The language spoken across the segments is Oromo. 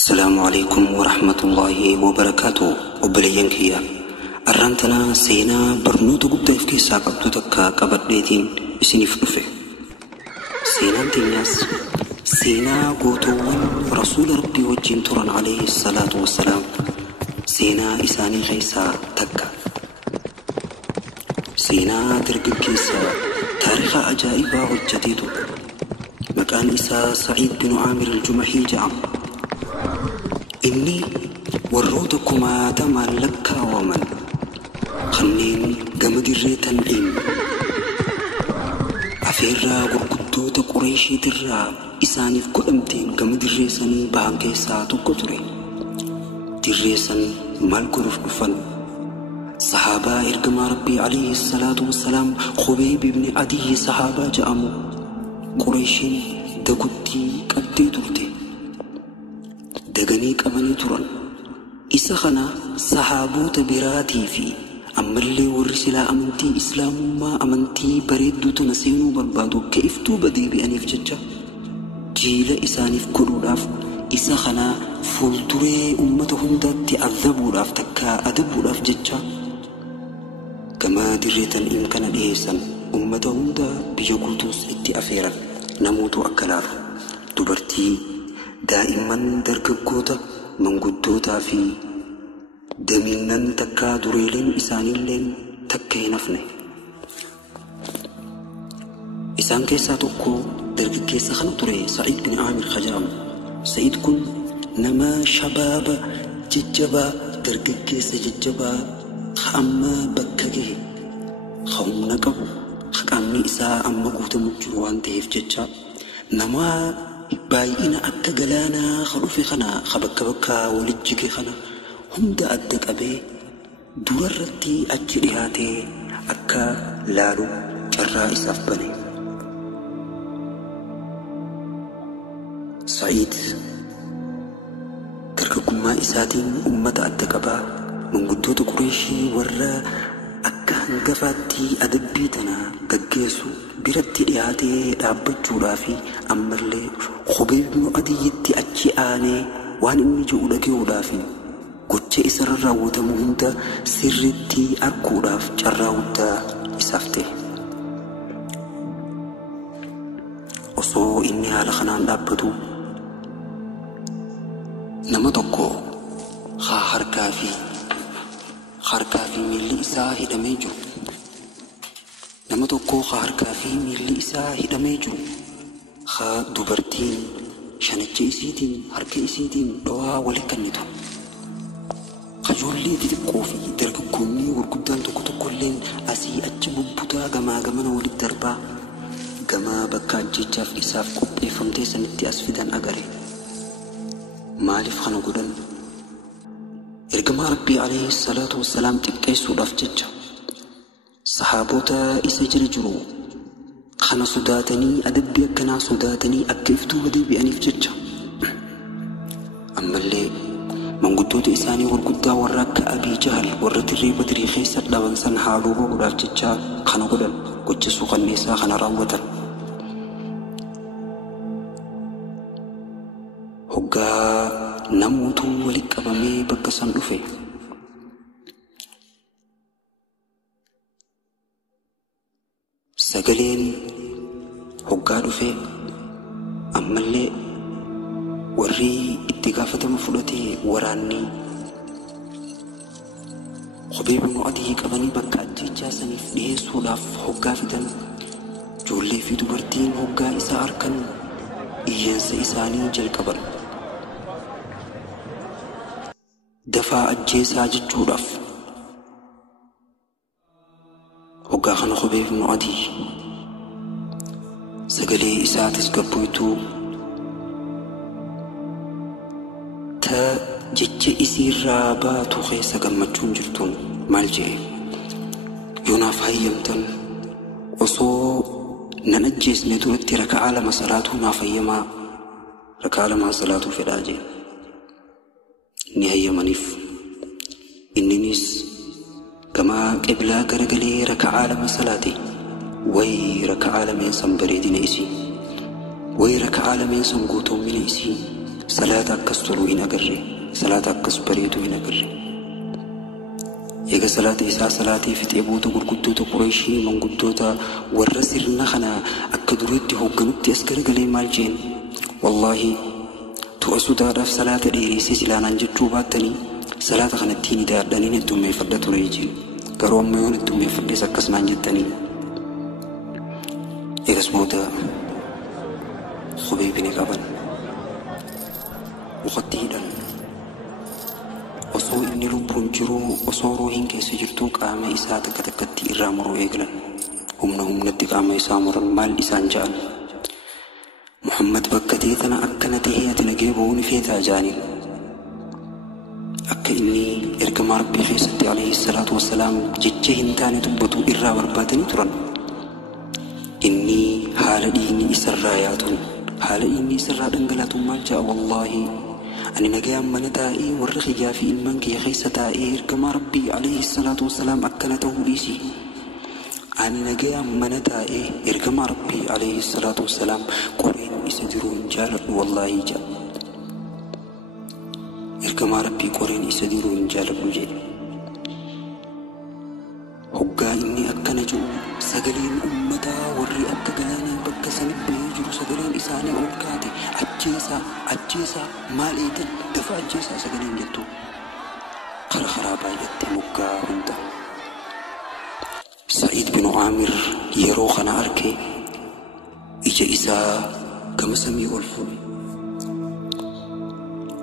السلام عليكم ورحمة الله وبركاته. وبليان كيا أرانتنا سينا برنوتو قد في ساقبتو تكا قبرديتين إسنف نفه سينا تنياس سينا قوتوان رسول ربي وجين تران عليه الصلاة والسلام سينا إساني غيسا تكا سينا درقل كيسا تاريخ عجائبا والجديد مكان إسا سعيد بن عامر الجمحي جعم إني وروتكما تمالكا ومن خنين قمد الريتن إن أفيرا وقدوت قريشي ترى إساني في قدمتين قمد الريسن بانكي ساتو قطري تريسن مالكو رفقفن صحابة إرقما ربي عليه الصلاة والسلام خبيب بن عدي صحابة جأمو قريشين دقدي قدي ترتي دغني قبني تران إسخنا صحابوت براتي في أمرلي ورسلا أمنتي إسلام ما أمنتي بريدو تنسينو بربادو كيفتو بدي بأنيف ججا جيل إسانيف كرولاف إسخنا فولتوري أمتهم داتي عذبولاف تكا أدبولاف ججا كما دريتن إمكان الإيسان أمتهم دا بيقوتوس إتي أفيرا نموتو أكلاف دبرتي دائما درققوتا من قدوتا في دمينن تكا دريلين إسانيلين تكي نفني إسان كيسا تقو درقق كيسا خنطري سعيد بن عامر خجام سعيد كن نما شباب ججبا درقق كيسا ججبا خاما بكاكي خاومنا قبو خاقامني إسا أما قوتا مجروان تهيف ججا نما بايئنا أكا قلانا خلوفي خنا خبكا بكا ولجكي خنا هم دا أدك أبي دوررتي أجريهاتي أكا لالو جرى إساف بني سعيد ترككما إساتين أمة أدك أبا من قدوت قريشي ورى أكا هنقفاتي أدبيتنا قجيسو biratti dhiyaatee dhaabbachuudhaafi ammallee Khubayb ibn Adiyyitti achi aanee waan inni jedhu dhaga'uudhaafi gocha isarra raawwatamu hunda sirriitti arguudhaaf carraa guddaa isaaf ta'e. Osoo inni haala kanaan dhaabbatu nama tokko harkaa fi miilli isaa hidhamee jiru. nama tokko harkaa fi miilli isaa hidhamee jiru dubartiin shanicha isiitiin harka isiitiin dhawaa wali kennitu ijoollee xixiqqoo fi dargaggoonni gurguddaan tokkolleen asii achi bubbutaa gamaa gamana walitti darbaa gamaa bakka ajjeechaaf isaaf qopheeffamtee sanitti as fidan agare. maaliif kana godhan? ergamaa rabbii alayhi salaatu wassalaam xiqqeessuudhaaf jecha صحابوتا إسي جرجرو خنا صداتني أدبي أكنا صداتني أكيفتو بدي بأنيف ججا أما اللي من قدوت إساني والقدا وراك أبي جهل ورد الريبة ريخي سرلا وانسان حالوه وراف ججا خنا قدن قد سوق النساء خنا راوتا هقا نموتو ولك أبامي بكسان رفي sagaleen hoggaa dhufee ammallee warri itti gaafatama fudhatee waraanni Khubayb ibn Adiyyi qabanii bakka ajjeechaa saniif dhiyeessuudhaaf hoggaa fidan ijoollee fi dubartiin hoggaa isaa arkan iyyansa isaanii jalqaban dafaa ajjeesaa jechuudhaaf. hoggaa kana Khubayb ibn Adiyyi sagalee isaatis gabboytuu ta jecha isiirraa baatu keessa gammachuun jirtuun maal jedhe? yoonaaf hayyamtan osoo nan ajjeesne duratti raka'aa lama salaatuu naaf hayyamaa. raka'aa lama salaatuu fedhaa jee ni hayyamaniif. inninis كما قبلا غرغلي ركعة لما صلاتي وي ركعة لما سنبريدين إسي وي ركعة لما سنقوتو من إسي صلاة أكسترو إن أجري صلاة أكسبريتو إن أجري إيجا صلاة إساء صلاة في تيبوتو قرقدوتو قريشي من قدوتا والرسرنا خنا أكدريتي هو قنبتي أسكر قلي مالجين والله تؤسو دارف صلاة ديريسي سلانا نجتو باتني صلاة خنتيني دار دانين الدمي فردتو ريجين قروا ميون الدمي فردي سكسنا نجتني إيجا سموتا خبيبي نقابل وقتيدا osoo inni lubbuun jiruu osoo ruuhiin keessa jirtuu qaama isaa takka takkatti irraa muruu eegalan humnatti qaama isaa muran maal isaan ja'an Muhammad bakka teetana akkana tahee ati nagee ba'uu ni feetaa jaaniin akka inni ergamaa rabbii keessatti alayhi salaatu wassalaam jecha hin taane dubbatu irraa barbaadanii turan inni haala dhiigni isarraa yaatuun haala inni isarraa dhangalaatuun maal ja'a wallaahi أنا نجا من تائي والرخيا في المنك يا خيس تائي كما ربي عليه الصلاة والسلام أكلته ليسي أنا نجا من تائي كما ربي عليه الصلاة والسلام قرين يسدرون جال والله جاء كما ربي قرين يسدرون جال بوجه هقا إني أكنجو سجلين أمتا وري أكجلانا بكسن بيجو سجلين إسانة أولكاتي أجيسا مال إيدن دفع أجيسا سجلين جتو خرابا يتمكا هندا سعيد بن عامر يروخنا أركي إجا إسا كما سمي ألفو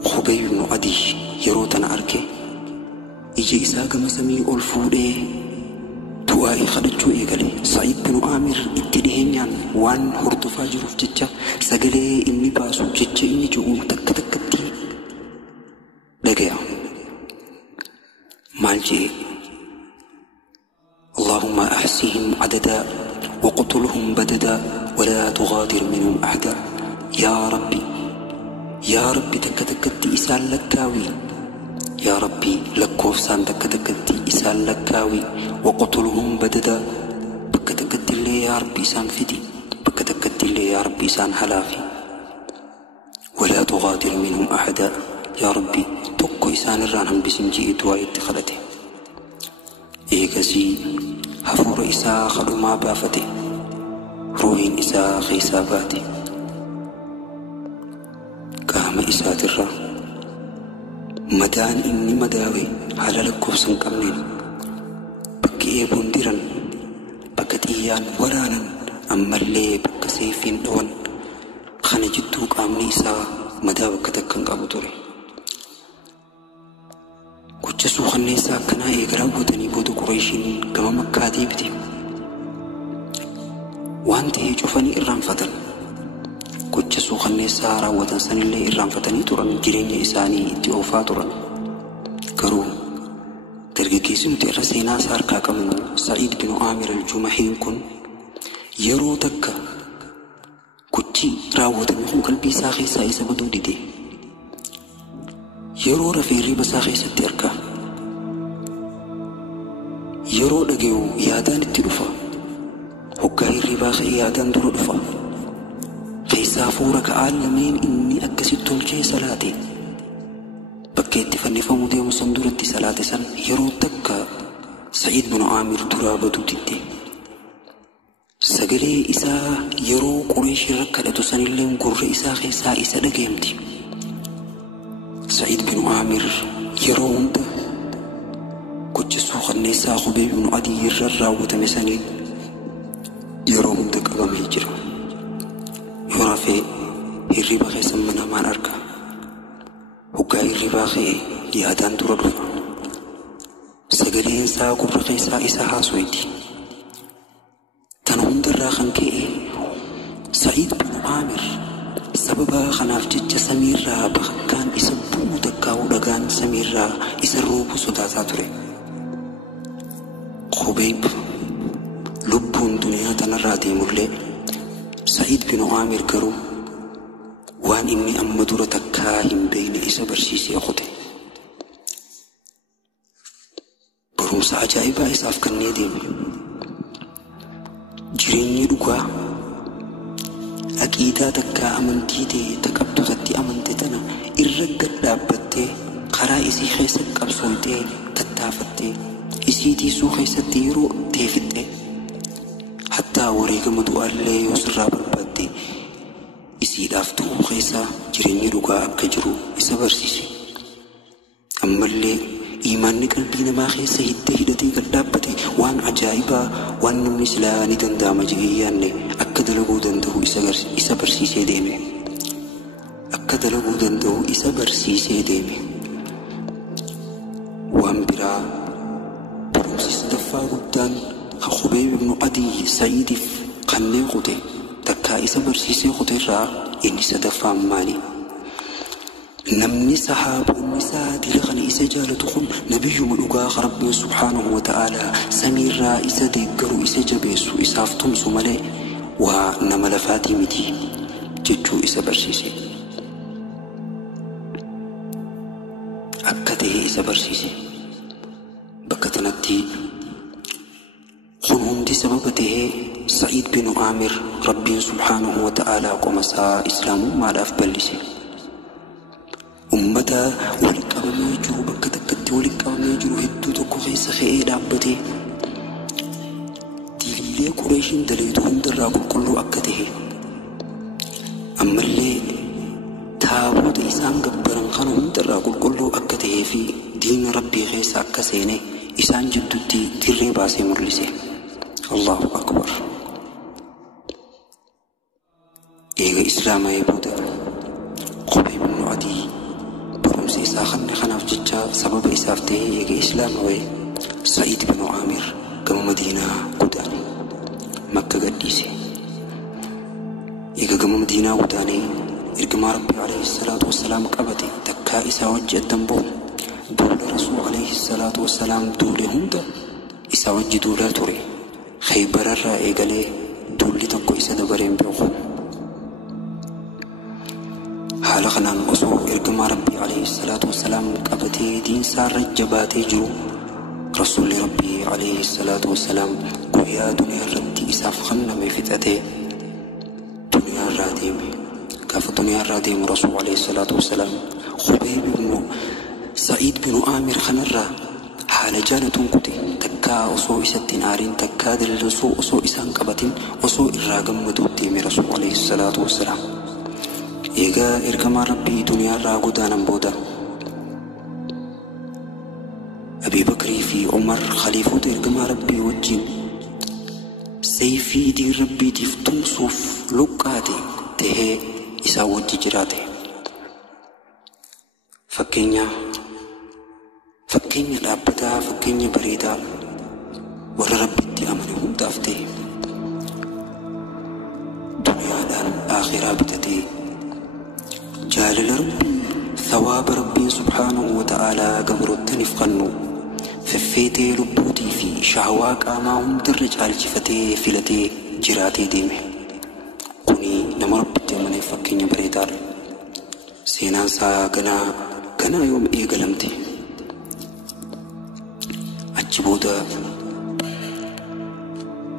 خبيب بن عدي يروتنا أركي إجا إسا كما سمي ألفو du'aa kadhachuu eegale Sa'iid bin Aamir itti dhiheenyaan waan hordofaa jiruuf jecha sagalee inni baasu jecha inni jiru takka takkatti dhagaya maal jee اللهم أحصهم عددا وقتلهم بددا ولا تغادر منهم أحدا يا ربي تكا تكتي إسان لكاوي يا ربي لكوفسان تكا تكتي إسان لكاوي وقتلهم بددا بكا تكتي اللي يا ربي إسان فدي بكا تكتي اللي يا ربي إسان حلافي ولا تغادر منهم أحدا يا ربي تقو إسان الرانهم بسنجي إدواء اتخلته إيقاسي هفور إساء خلو ما بافته روين إساء خيسا باتي قام إساء ترى مدان إني مداوي على لكوف سنكمين بكي إيبون ديران بكت إيان ورانا أما اللي بك سيفين دوان خاني جدو قامني إساء مداوي كتكن قابطوري kucha suukanneessa akkanaa eega raawwatanii booda Qureeshiin gama Makkaa deebite waan ta'ee cufanii irraanfatan kucha suukanneessaa raawwatan sanillee irraanfatanii turan jireenya isaanii itti oofaa turan garuu dargaggeessi nuti irra seenaa isaa harkaa qabnu Sa'iid bin Aamir al-Jumahiin kun yeroo takka kuchi raawwatame kun qalbii isaa keessaa isa baduu dide yeroo rafeerri basaa keessatti argaa yeroo dhageewu yaadaan itti dhufa hoggaa hirribaa ka'ee yaadaan dura dhufa keessaa fuura ka'aan lameen inni akkasitti tolchee salaate bakka itti fannifamu deemu san duratti salaate san yeroo takka Sa'iid bin Aamir duraa baduu didde sagalee isaa yeroo Qureeshii irra kadhatu sanillee gurra isaa keessaa isa dhageemti سعيد بن عامر يرون كنت سوق النساء خبيب بن عدي يررى وتمسني يرون قام هجرة يرافي الرباخي سمنا ما نركا وكا الرباخي يادان تردو سقلين سا قرقي سا إساها سويدي تنهم دراخن كي سعيد بن عامر سببا خناف جج سميرا بخكان إسبو دكاو دغان سميرا إسروب صداتا تري خبيب لبون دنيا تنراتي ملي سعيد بن عامر كرو وان إني أمدور تكاهم بين إسا برسيسي أخوتي بروس عجائبا إساف كني ديم جريني دقا أكيدا تكا أمنتي تي تكبتو تتي أمنتي تنا irra dhaabbattee karaa isii keessa qabsoomtee tattaafattee isii tiisuu keessatti yeroo teefixxe hattaa wareegama du'aallee yoo sirraa barbaadde isiidhaaf ta'uu keessa jireenyi dhugaa akka jiru isa barsiise. Ammallee iimaanni qalbii namaa keessa hidhatee gad dhaabbate waan ajaa'ibaa waan namni silaa ni danda'ama jedhee yaanne akka dalaguu danda'u isa barsiisee deeme. Akka dalaguu danda'u isa barsiisee deeme. Waan biraa barumsi sadaffaa guddaan Khubayb ibn Adi Sa'iidiif kanneen kute takkaa isa barsiisee kuteerraa inni sadaffaan maali? Namni sahaabonni isaa dila kana isa jaalatu kun nabiyyuma dhugaa Rabbii subhaanahu wa ta'aalaa samiirraa isa deeggaru isa jabeessu isaaf tumsu malee waa nama lafaatii miti jechuu isa barsiise. Akka ta'e isa barsiise. Bakka tanatti kun hundi sababa ta'ee Sa'iid bin Aamir Rabbiin subhaanahu wa ta'aalaa qomasaa islaamummaadhaaf bal'ise. Ummata walitti qabamee jiru bakka takkatti walitti qabamee jiru hedduu tokko keessa ka'ee dhaabbatee diinillee Qureeshiin daleetu hundarraa qulqulluu akka ta'e ammallee taabota isaan gabbaran kana hundarraa qulqulluu akka ta'ee fi diina Rabbii keessa akka seene isaan jidduutti dirree baasee mul'ise. Allahu akbar. Eega islaamaa booda Khubayb ibn Adi barumsa isaa kanaaf jecha sababa isaaf ta'ee eega islaamaa Sa'iid bin Aamir gama Madiinaa godaane Makka gadhiise. Eega gama Madiinaa godaanee ergamaa Rabbii alayhi salaatu wassalaam qabate takkaa isaa wajji addan ba'u duula Rasuul alayhi salaatu wassalaam duule hunda isaa wajji duulaa ture. Khaybararraa eegalee duulli tokko isa dabareen beeku. Haala kanaan osoo ergamaa Rabbii alayhi salaatu wassalaam qabatee diinsaarra jabaatee jiru Rasuulli Rabbii alayhi salaatu wassalaam guyyaa duniyaa irratti isaaf kenname fixatee duniyaarraa deeme. Gaafa duniyaarraa deemu Rasuul alayhi salaatu wassalaam Khubayb ibn Sa'iid bin Aamir kanarraa haala jaalatuun kute takkaa osoo isatti hin aariin takkaa dallasuu osoo isaan qabatin osoo irraa gammaduu deeme Rasuul alayhi salaatu wassalaam. Eegaa ergamaa Rabbii duniyaarraa godaanan booda Abii Bakrii fi Umar khaliifota ergamaa Rabbii wajjin sayfii diin Rabbiitiif tumsuuf luqqaate tahee isaa wajji jiraate. Fakkeenya dhaabbataa, fakkeenya bareedaa warra Rabbitti amane hundaaf ta'e duniyaadhaan aakhiraa bitatee jaalala Rabbii thawaaba Rabbiin subhaanahu wa ta'aalaa gabrootaniif kennu feffeetee lubbuutii fi shahwaa qaamaa hundarra caalchifatee filatee jiraatee deeme. Kuni nama Rabbitti amaneef fakkeenya bareedaadha. Seenaan isaa ganaa yoom eegalamte? Achi booda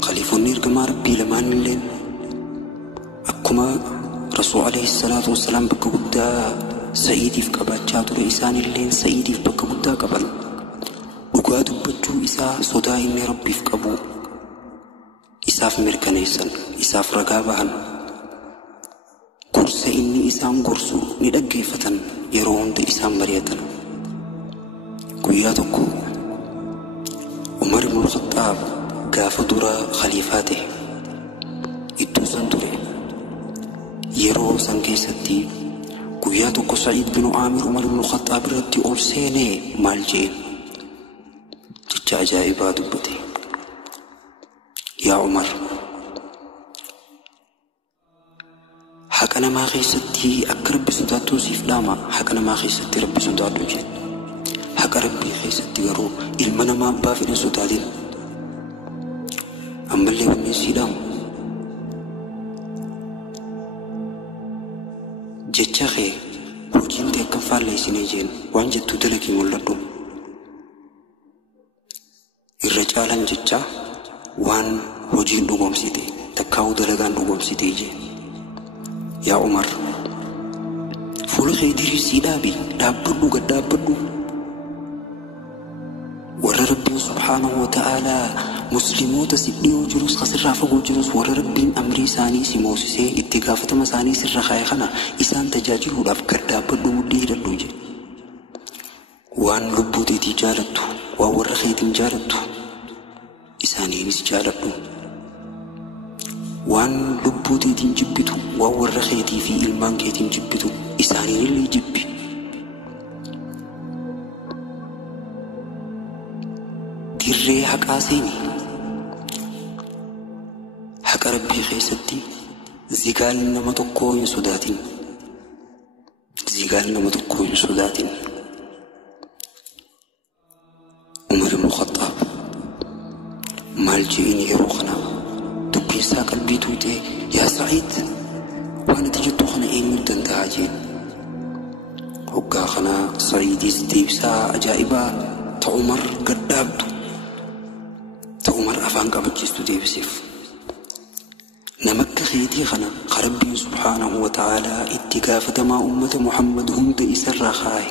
khaliifonni ergamaa Rabbii lamaan illeen akkuma Rasuul alayhi salaatu wassalaam bakka guddaa Sa'iidiif qabaachaa ture isaan illeen Sa'iidiif bakka guddaa qaban. Dhugaa dubbachuu isaa sodaa inni Rabbiif qabu isaaf mirkaneessan, isaaf ragaa bahan. Gorsa inni isaan gorsu ni dhaggeeffatan, yeroo hunda isaan mari'atan. Guyyaa tokko Umar ibn Khattaab gaafa dura khaliifaa ta'e iddoo san ture. Yeroo san keessatti guyyaa tokko Sa'iid bin Aamir Umar ibn Khattaab irratti ol seenee maal jee jecha ajaa'ibaa dubbate. Yaa Umar, haqa namaa keessatti akka Rabbi sodaattu siif dhaama. Haqa namaa keessatti Rabbi sodaadhu jedhe. Haqa Rabbii keessatti garuu ilma namaa abbaa fedhe sodaatin. Ammallee wanni sii dhaamu jecha kee hojiin ta'e akka faalleessinee jeen waan jettu dalagii mul'adhu. Irra caalaan jecha waan hojiin dhugoomsite takkaa'uu dalagaan dhugoomsite jee. Yaa Umar, fuula kee diriirsii dhaabi dhaabbadhu gad dhaabbadhu warra rabbiin subhaanahu wa ta'aalaa musliimoota si dhiyoo jirus kasirraa fagoo jirus warra rabbiin amrii isaanii si moosisee itti gaafatama isaanii sirra kaa'e kana isaan tajaajiluudhaaf gad dhaabbadhu mudhii hidhadhu jedhe. waan lubbuu teetii jaalattu waan warra keetiin jaalattu isaaniinis jaaladhu. waan lubbuu teetiin jibbitu waan warra keetii fi ilmaan keetiin jibbitu isaaniinillee jibbi. dirree haqaa seeni haqa rabbii keessatti zigaal nama tokkoo hin sodaatin. zigaal nama tokkoo hin sodaatin. Umar ibn Khattab maal je'ini yeroo kana dubbiinsaa qalbii tuutee yaa Sa'iid waan ati jettu kana eenyutu danda'a jeen. hoggaa kana Sa'iidis deebisaa ajaa'ibaa ta Umar gaddaabdu ta Umar afaan qabachiistu deebiseef. nama akka keetii kana rabbiin subhaanahu wa ta'aalaa itti gaafatamaa ummata Muhammad hunda isarraa kaa'e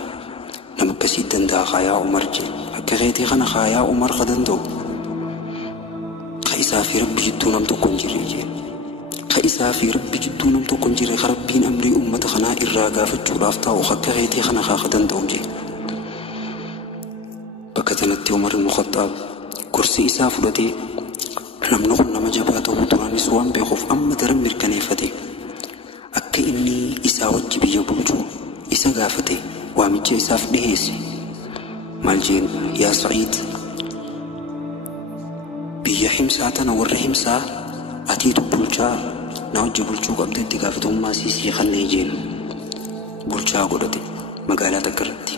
nama akkasii danda'a yaa Umar jeen. akka keetii kana yaa Umar ka danda'u ka isaa fi rabbi jidduu nam tokko hin jirre jeen. ka isaa fi rabbi jidduu nam tokko hin jirre ka rabbiin amrii ummata kanaa irraa gaafachuudhaaf taa'u akka keetii kana ka danda'u jeen. bakka tanatti Umar ibn Khattab gorsi isaa fudhatee namni kun nama jabaa ta'uu duraanis waan beekuuf amma daran mirkaneeffate akka inni isaa wajji biyya bulchuu isa gaafate waamicha isaaf dhiheesse. maal jeen yaa Sa'iid biyya himsaa tana warra himsaa atiitu bulchaa na wajji bulchuu qabda itti gaafatamummaa siisii kannee jeen. bulchaa godhate magaalaa takkarratti.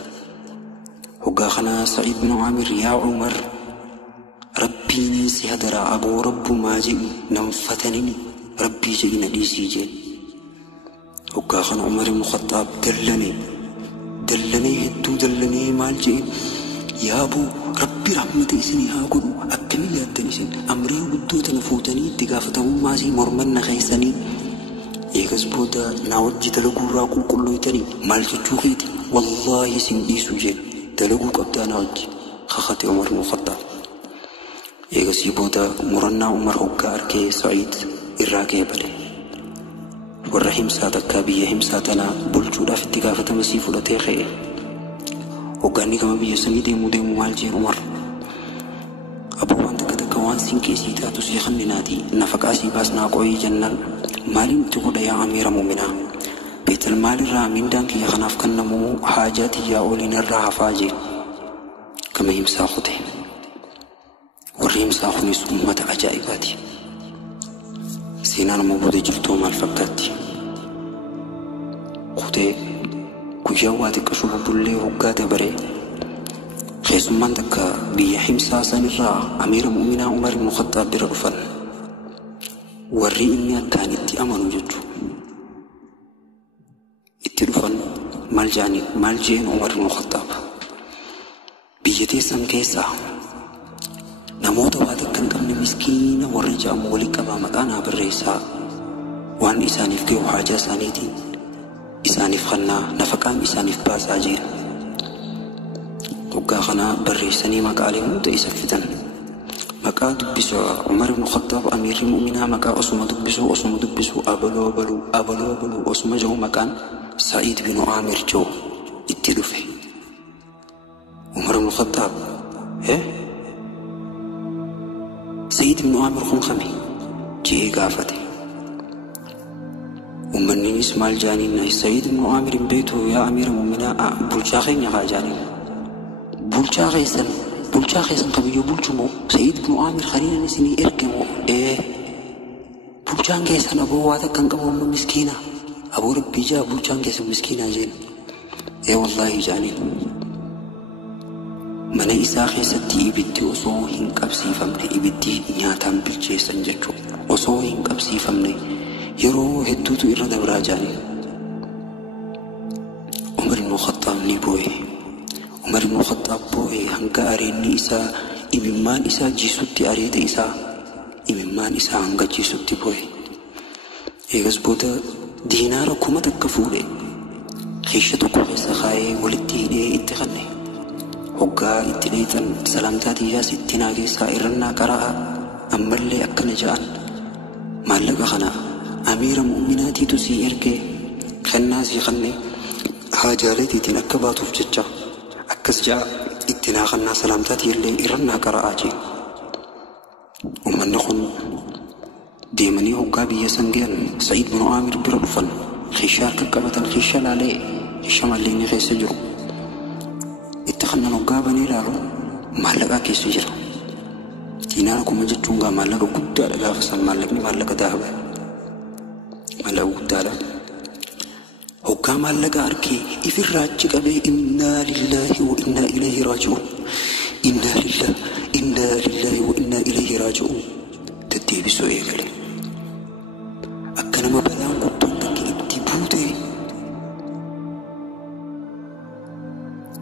hoggaa kana Sa'iid bin Aamir yaa Umar rabbiin si hadaraa aboo rabbu maa jedhu namfatanini rabbii jedhi na dhiisii jeen. hoggaa kana Umar ibn Khattab dallanee hedduu dallanee maal jeen yaa aboo rabbi rahmata isinii haa godhu akkamii yaaddan isin amrii guddoo tana fuutanii itti gaafatamummaa sii mormanna keessanii eegas booda naa wajji dalaguurraa qulqulloytanii maal jechuu keeti wallaahi isin dhiisu jeen. dalaguu qabdaa naa wajji kakate Umar ibn Khattab. eegasii booda murannaa Umar hoggaa arkee Sa'iid irraa geebale. warra himsaa takkaa biyya himsaa tanaa bulchuudhaaf itti gaafatama sii fudhatee ka'e. hoggaanni gama biyya sanii deemu maal jeen Umar aboo waan takka waan siin keessii taatu sii kenninaatii nafaqaa sii baasnaa qo'ii jennaan maaliin itti godha yaa amiira muuminaa beetal maalirraa mindaan kiyya kanaaf kennamu haajaa tiyyaa oliin irraa hafaa jeen. gama himsaa kute. warri himsaa kunis ummata ajaa'ibaati. seenaan amma booda jirtuu maal fakkaatti kutee guyyaa waa xiqqashu bubbullee hoggaa dabaree keessummaan takka biyya himsaa sanirraa amiira muuminaa Umar ibn Khattab bira dhufan. warri inni akkaan itti amanu jechuu itti dhufan maal jeen Umar ibn Khattab biyya teessan keessaa namoota waa takka hin qabne miskiina warri ja'amu walii qabaa maqaanaa barreessaa waan isaaniif ga'u haajaa isaaniitiin isaaniif kennaa nafaqaan isaaniif baasaa jeen. hoggaa kana barreessanii maqaalee hunda isa fidan. maqaa dubbisu Umar ibn Khattab amiirri muuminaa maqaa osuma dubbisu abaluu osuma jiru maqaan Sa'iid bin Aamir jiru itti dhufe. Umar ibn Khattab Sa'iid bin Aamir kun kami jee gaafate. ummanninis maal jaaniin Sa'iid bin Aamir hin beektu yaa amiira muuminaa bulchaa keenya haa jaaniin. bulchaa keessan kabiyyoo bulchumoo Sa'iid bin Aamir khaniinan isinii ergamoo bulchaan keessan aboo waa takka hin qabu miskiina aboo rabbii jaa bulchaan keessan miskiinaa jeen. wallaahi jaaniin mana isaa keessatti ibiddi osoo hin qabsiifamne ibiddi nyaataan bilcheessan jechuudha osoo hin qabsiifamne yeroo hedduutu irra dabraa jaaniin. Umar ibn Khattab ni boo'e. Umar ibn Khattab boo'e hanga areenni isaa imimmaan isaa jiisutti areeda isaa imimmaan isaa hanga jiisutti boo'e. eegas booda diinaara 1000 fuudhe خيشة كويس خاي ولدي لي اتخني هقا اتليتن سلامتاتي ياس اتناقي سائرنا قراء أما اللي أكن جان مالك خنا أمير مؤمناتي تسي إركي خناسي خني حاجالتي تنكباتو فججا أكس جاء اتنا خنا سلامتاتي اللي إرنا قراء جي ومن نخن ديمني هقا بيا سنجين سعيد بن عامر برفن خيشار كبة خيشال عليه خيشام اللي نخي سجرو اتخنا نقابني لالو مالك أكي سجرو تيناركم مجتشونغا مالك قد لغا فسال مالكني مالك داهبا مالك قد هقا مالك أركي إفر راجك بي إنا لله وإنا إليه راجعون إنا لله وإنا إليه راجعون تدي بسوئي قلي أكنا ما بلان قبطان تكي ابتبوتي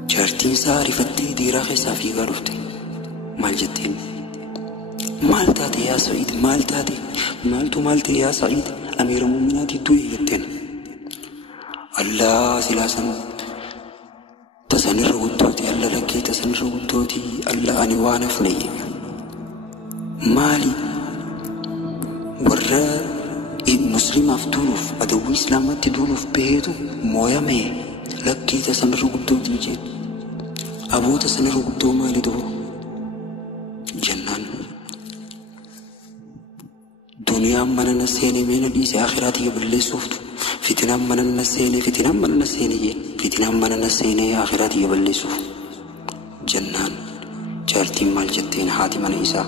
جارتين ساري فتي ديرا خيسا في غالوفتي مال جتين مال تاتي يا سعيد مال تاتي مالتي يا سعيد أمير المؤمنات دوي يتين الله سلاسا تسنر ودوتي الله لكي تسنر ودوتي الله أني وانفني مالي ورّا مسلم أفتولف أدوي إسلامات تدولف بيدو مويا مي لكي تسنر ودوتي جيد أبو تسنر ودو مالي دو جنان دنيا من النسيني من الإيس آخراتي باللي سوفتو فتنة من النسيني فتنة من النسيني آخراتي باللي سوف جنان جارتي مال جتين حاتي من إيسا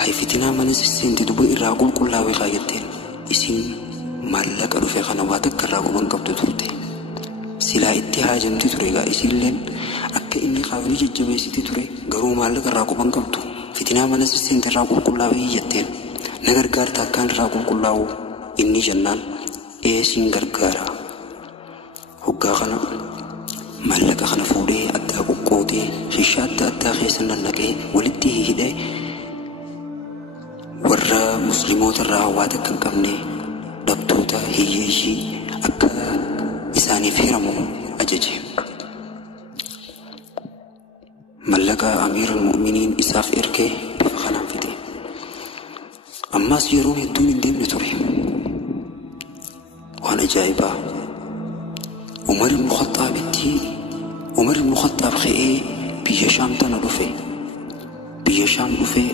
هاي فتنة من السين تدبو إراقل كلها وخايتين إسين مالك أرفع خنواتك كراقل من قبض ترتي سلا اتحاجم تتريغا إسين لين أكا إني خاوني ججبسي تتري غرو مالك راقل من قبض فتنة من السين تراقل كلها وخايتين نغرغار تاكان راقل كلها إني جنان إيسين غرغارا هقا خنا مالك خنا فولي أدى قوتي خشات أدى خيسنا نكي ولدي هدي ورّا مسلموت الراوات كان قمني دبتوتا هيجي أكا إساني فيرمو أججي ملك أمير المؤمنين إساف إركي بفخنا فدي أما سيرون يدون الدم نتوري وانا جايبا عمر بن الخطاب خيئي بيا شام تنالوفي بيا شام لوفي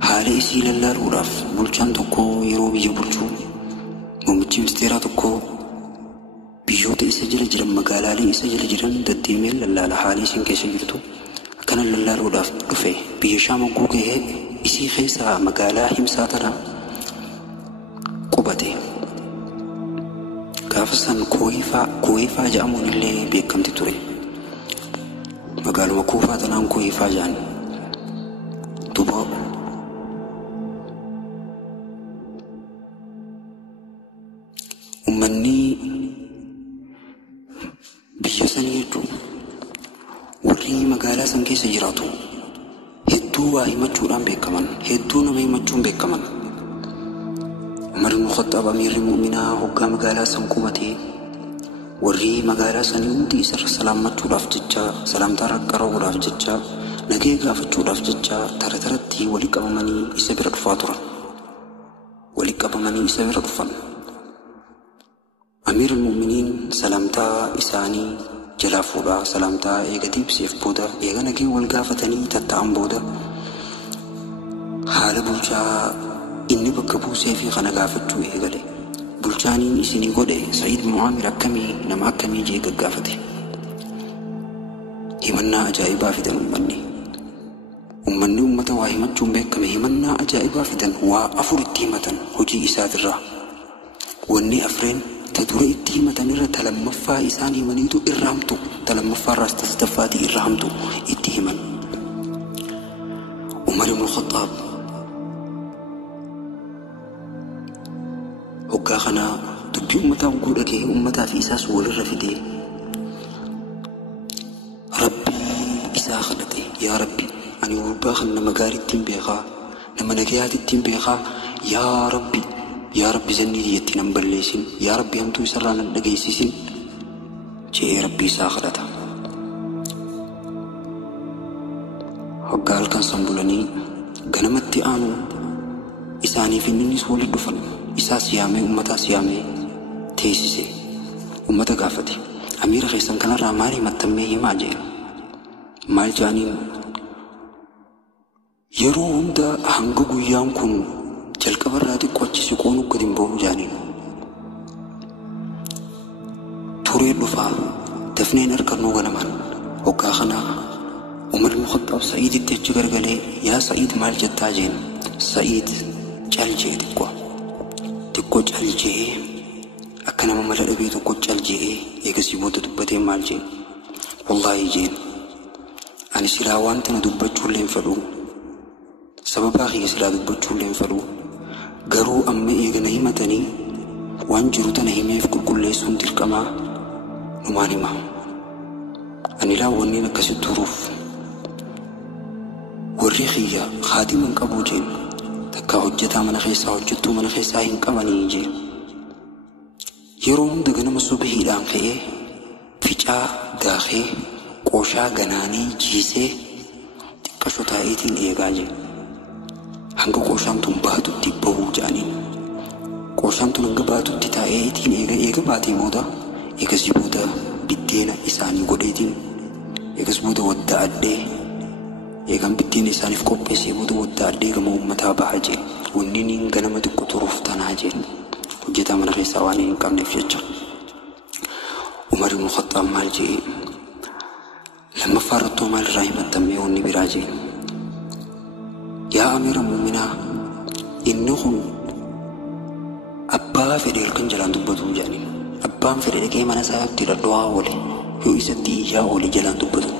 حالي إسي للار وراف بلچان تكو يرو بيجي بلچو ممتشي مستيرا تكو بيجوت إسا جرم مقالالي إسا جرم دديميل للال حالي سين كيسا جرتو كان للار وراف لوفي بيا شام وقوكي إسي خيسا مقالا حمساتنا قبتي كافسان كويفا جامون اللي بيكم تتوري مقالوا كوفا تنام كويفا جان دوبا أمني بيسان يدو ورّي مقالا سنكي سجراتو هدو واهي مجوران بيكمان هدو نمي مجون بيكمان عمر بن الخطاب أمير المؤمنين هقا مقالا سنقومتي ورّي مقالا سنيوندي سر سلامت وراف ججا سلام تارك قرو وراف ججا نجي غافت وراف ججا ترترتي ولي قبمني إسابر الفاطرة ولي قبمني إسابر الفن أمير المؤمنين سلامتا إساني جلافورا سلامتا إيغا ديب سيف بودا إيغا نجي والغافتني تتعم بودا حال بوجا إني بكبو سيفي خنا غافتو إيغالي بلچانين إسيني قولي سعيد بن عامر أكمي نما أكمي جيغا غافته همنا أجائبا فدن أمني أمتا واهمت جنبكمي همنا أجائبا فدن وأفر التيمة هجي إساد الرا واني أفرين تدوري التيمة نرى تلمفا إساني منيتو إرامتو تلمفا راستستفاتي إرامتو اتهما عمر بن الخطاب هقا خنا دبي أمتا وقودك أمتا في إساس والرفدي ربي إسا خلتي يا ربي أني ورباخن نما قاري التين بيخا نما نقيات التين بيخا يا ربي يا ربي زني يتي نمبليسين يا ربي أنتو يسران الدقيسيسين جي ربي ساخرتا وقال كان صنبولاني غنمتي آنو إساني في النيس ولد دفن إسا سيامي أمتا سيامي تيسيسي أمتا قافتي أمير خيسان كان راماري متميه ماجي مال جانين يرو هندا هنگو گویان كن جلق براتي قوچي سكونو قدم بوه جانين توري دفا دفنين اركرنو غنمان وقا خنا عمر المخطب سعيد التجغر غلي يا سعيد مال جتاجين سعيد جالجي تقو جالجي أكنا مملا أبي تقو جالجي يكسي بوتا دبتين مال جين والله جين أنا سلاوان تنا دبتشو لين فلو سبب أخي سلا دبتشو لين فلو غرو أمي إيغا نهيمتني وان جرو تنهيمي في كل ليسون تلك ما نماني ما أني لا وني نكسي الظروف والريخية خادما قبو جين تكا حجتا من خيسا حجتو من خيسا هنقمني جين يروم دغنا مصبحي دان خيه فيچا داخي قوشا غناني جيسي تكشو تايتين ايغاجي هنگو قوشام تنباتو تيبو جانين قوشام تنباتو تايتين ايغا باتي مودا ايغا سيبودا بدينا إساني قديتين ايغا سيبودا ودا أدي eegan bittiin isaaniif qopheessee booda wadda addee gama uummataa bahaa jee wanniin ganama xiqqo turuuf tanaa jee hojjetaa mana keessaa waan hin qabneef jecha Umar ibn Khattab maal jee lammaffaa irrattoo maal irraa himattamee wanni biraa jee yaa amiira muuminaa inni kun abbaa fedhe halkan jalaan dubbatuu jaaniin abbaan fedhe dhaqee mana isaa itti dhadho'aa oole yoo isatti iyyaa oole jalaan dubbatu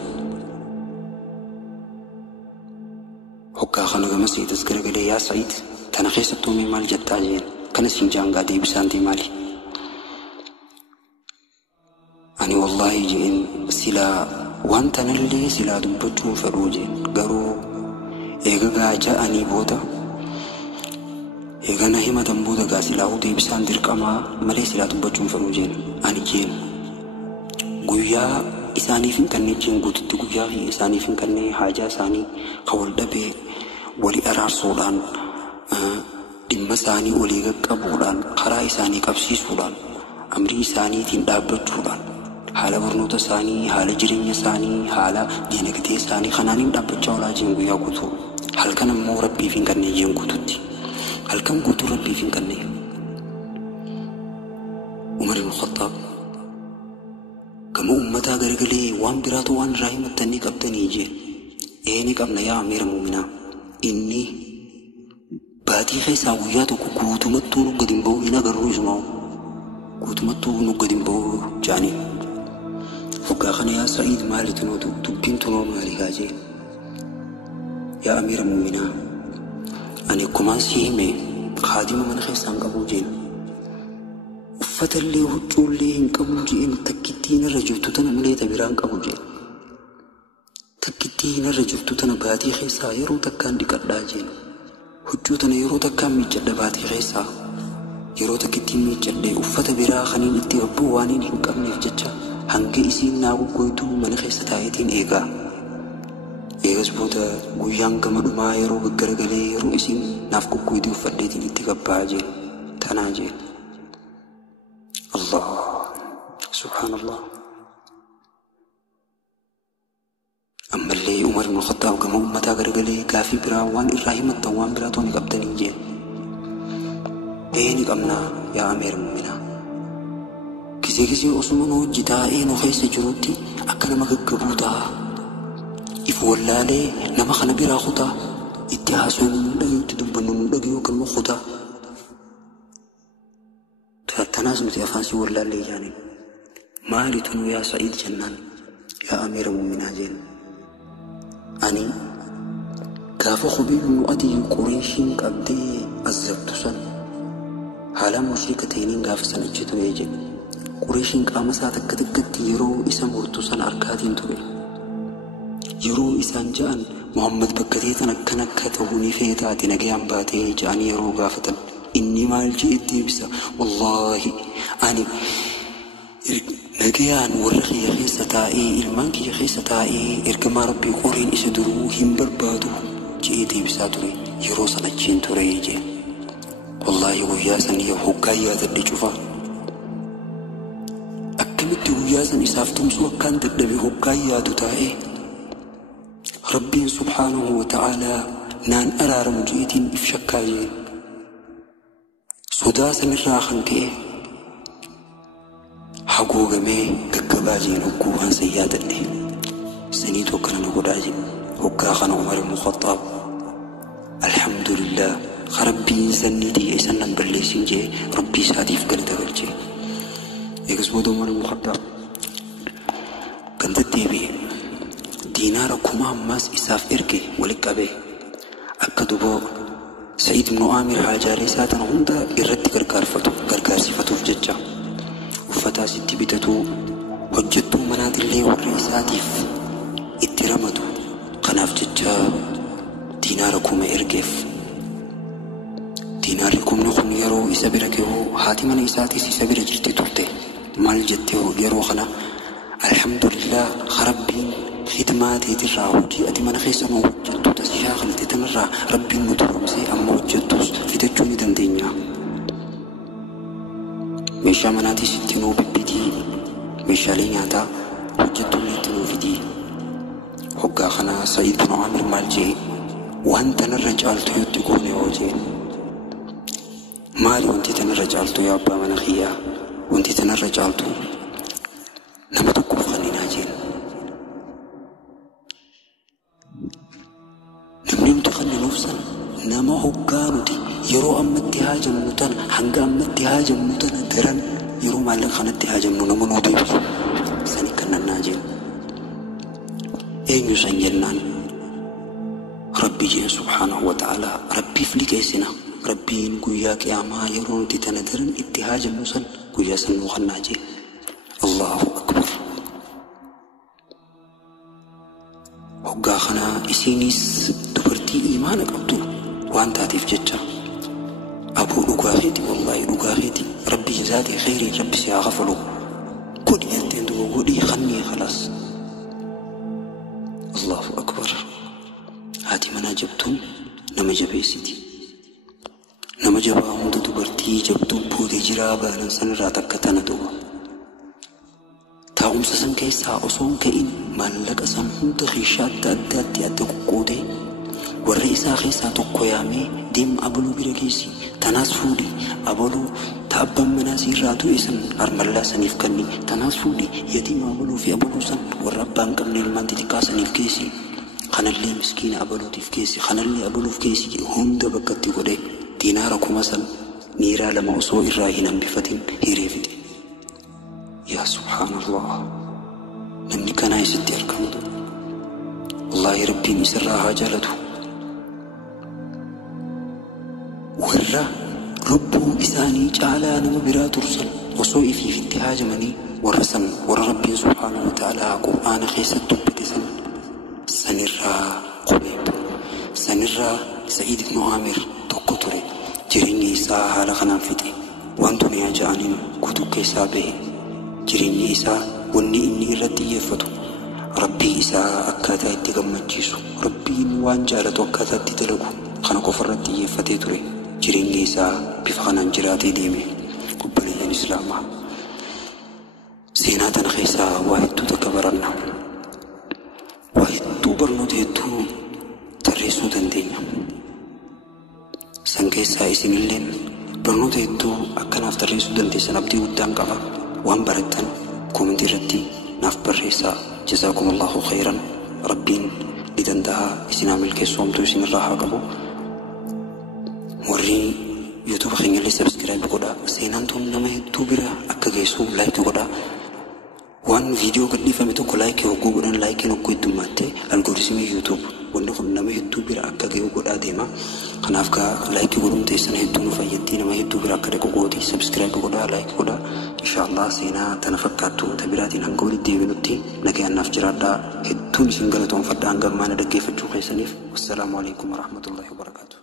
hokkaa kana gama siitas garagalee yaa Sa'iid tana keessattuu mee maal jettaa jeen kana siin jaangaa deebisaantii maali ani wallaahi jeen silaa waan tanallee silaa dubbachuun fedhuu jeen garuu eega gaajaa ani booda eega na himatan booda gaa silaa deebisaan dirqamaa malee silaa dubbachuun fedhuu jeen ani jeen guyyaa isaaniif hin kanneen jeen guututti guyyaa isaaniif hin kanneen haajaa isaanii kawal dhabee wali araarsuudhaan dhimma isaanii walii qaqqabuudhaan karaa isaanii qabsiisuudhaan amrii isaaniitiin dhaabbachuudhaan haala barnoota isaanii haala jireenya isaanii haala diinagdee isaanii kanaaniin dhaabbachaa olaa jeen guyyaa guutuu halkan ammoo rabbiif hin kanneen jeen guututti halkan guutuu rabbiif hin kanneen Umar ibn Khattab kama ummataa garagalee waan biraatu waan irraa himattanii qabdanii jeen ni qabna yaa amiira muuminaa inni baatii keessaa guyyaa tokko guutumattuu nu gadi hin ba'u hin agarruu isumaa guutumattuu nu gadi hin ba'u jaanii hoggaa kana yaa Sa'iid maalitu nootu dubbiin tunoo maali kaajee yaa amiira muuminaa ani akkumaan si hime kaadima mana keessaan qabuu jeen uffatallee huccuullee hin qabuu jeen takkittiin irra jirtu tana malee tabiraan qabu jeen takkittiin irra jirtu tana baatii keessaa yeroo takkaan dhiqadhaa jeen huccuu tana yeroo takkaan miiccadha baatii keessaa yeroo takkittiin miiccadhee uffata biraa kaniin itti rabbuu waan hin qabneef jecha hanga isiin naa goggoytuu mana keessa taayetiin eegas booda guyyaan gama dhumaa yeroo gaggaragalee yeroo isiin naaf goggoytuu uffadheetiin itti gabbaa jeen tanaa jeen Allah subhanallah أما اللي عمر بن الخطاب كما أمتا غرغلي كافي برا وان إبراهيم التوان برا توني قبتني جين إيني قمنا يا أمير المؤمنين كسي أصمنو جتائي نخيس جروتي أكنا مغقبوتا إفوالالي نما خنا برا خطا اتحاسون نمدقيو تدبنو نمدقيو كالمو خطا تنازمتي أفانسي والالي يعني مالي تنو يا سعيد جنان يا أمير المؤمنين جين أني كافو خبيب مؤدي قريشين قبدي أزبت سن حالا مشركتين غاف سنجتو يجي قريشين قام ساتك دقت يرو إسا مرتو سن أركاتين توي يرو إسان جان محمد بكتي تنكنك تهوني فيتاتي نجيان باتي جاني يرو غافتن إني مالجي إتيبسا والله أني نجيان ورخي خيسة تائي المانكي خيسة تائي إركما ربي قرين إسدرو هم بربادو جي إتيبسا تري يروسا نجين تري جي والله وياسا يحوكايا ذلك شوفا أكملت وياسا إسافتم سوى كان تدبي حوكايا تتائي ربي سبحانه وتعالى نان أرار مجيتين إفشكايين صداسا الراخن كيه حقوق مي ككباجين حقوقا سيادتني سنيتو كان نقوداجي حقاقا عمر المخطاب الحمد لله خربي سنيتي إسانا بلسين جي ربي ساديف قلت قلتي يقصبو عمر المخطاب كنت تيبي دينار كما ماس إساف إركي ولك أبي أكدبو سعيد بن عامر حاجاري ساتن هندا إرد غرغار صفتو فججا وفتا ستي بتتو حجتو منات اللي والرئيساتيف اترمتو قناف ججا ديناركم إرقف ديناركم نخن يرو إسابركه حاتما إساتيس إسابر جرتي تلتي مال جتيو يرو خنا الحمد لله خربين خدماتي ترى وجي أتمنى خيسا وجدتو تسياغل تتنرى ربي مدرمسي أما وجدتوس في تجوني دندينيا ميشا مناتي ستينو ببدي ميشا لينياتا وجدتو نيتنو فيدي حقا خنا سعيد بن عامر مالجي وانت نرجال تيوتكوني وجين مالي وانت تنرجال تو يا أبا منخيا وانت تنرجال تو نمتكو خنينا جين نمني خلي نفسا نما هقانوتي يرو أمتي هاجم نتن حنقا أمتي هاجم نتن درن يرو مالك خانتي هاجم نمو نوضيب ساني كنا ناجين أين يسنجلنان ربي جي سبحانه وتعالى ربي فليك إسنا ربي نقوياك يا ما يرو نتي تندرن اتي هاجم نسن قويا سنو خناجي الله أكبر هقا خنا إسينيس دبرتي إيمانك أبدو وانتا تفججا أبو أقاهيتي والله أقاهيتي ربي ذاتي خيري ربي سيغفلو كودي أنتين دو كودي خني خلاص الله أكبر هاتي منا جبتم نما جبيسيتي نما جبا هند دبرتي جبتم بودي جرابا ننسان راتك تندوه تاهم سسن كيسا أصون كإن مالك أسان هند خيشات تأدات يأدك قودي والرئيسا خيسا تقويامي ديم أبلو بركيسي تناس فودي أبلو تأبا مناسي راتو إسن أرملا سنيف كني تناس فودي يتيم أبلو في أبلو سن والربان كمني المان تتكا سنيف كيسي خانا اللي مسكين أبلو تيف كيسي خانا اللي أبلو في كيسي هند بكتي قدي ديناركو مثل نيرا لما أصو إراهنا بفتن هيريفتي يا سبحان الله نمني كنا يستي أركمدو والله ربي مسرها جلدو ورّا ربو إساني جعلا نمبرا ترسل وصوئي في انتهاج مني ورسم ورّبي سبحانه وتعالى قرآن خيسة تبتسن سنرى قبيب سنرى سعيد بن عامر تقطري جريني إساء حال خنام فتي وان دنيا جانين كتو كيسا به جريني إساء واني إني ردي يفتو ربي إساء أكاتا اتقام مجيسو ربي وان جالتو أكاتا اتدلقو خنا كفر ردي يفتي تري جريني إساء بفخنا جراتي ديمي قبلي الإسلام سيناتنا خيسا واحد تكبرنا واحد برنو تهدو ترسو دندينا سنكيسا إسن اللين برنو تهدو أكا ناف ترسو دندي سنبدي ودان قفا وان بردن كومنتي ردي ناف برسا جزاكم الله خيرا ربين لدندها إسنا ملكي صومتو إسن الراحة قبو ورّي يوتيوب خيني اللي سبسكرايب قدا سينانتون نما هدو برا أكا جيسو لايك قدا وان فيديو قد نفهم توكو لايك وقو قدان لايك نقو الدماتي الغوريسمي يوتيوب ونخل نما هدو برا أكا جيو قدا ديما خنافكا لايك قدوم تيسان هدو نفايدي نما هدو برا أكا ديكو قودي سبسكرايب قدا لايك قدا إن شاء الله سينا تنفكاتو تبراتين هنقول الديوينوتي نكي أناف جرادا هدو نسنغلتون فردان قرمان دقي فتشو خيسانيف والسلام عليكم ورحمة الله وبركاته.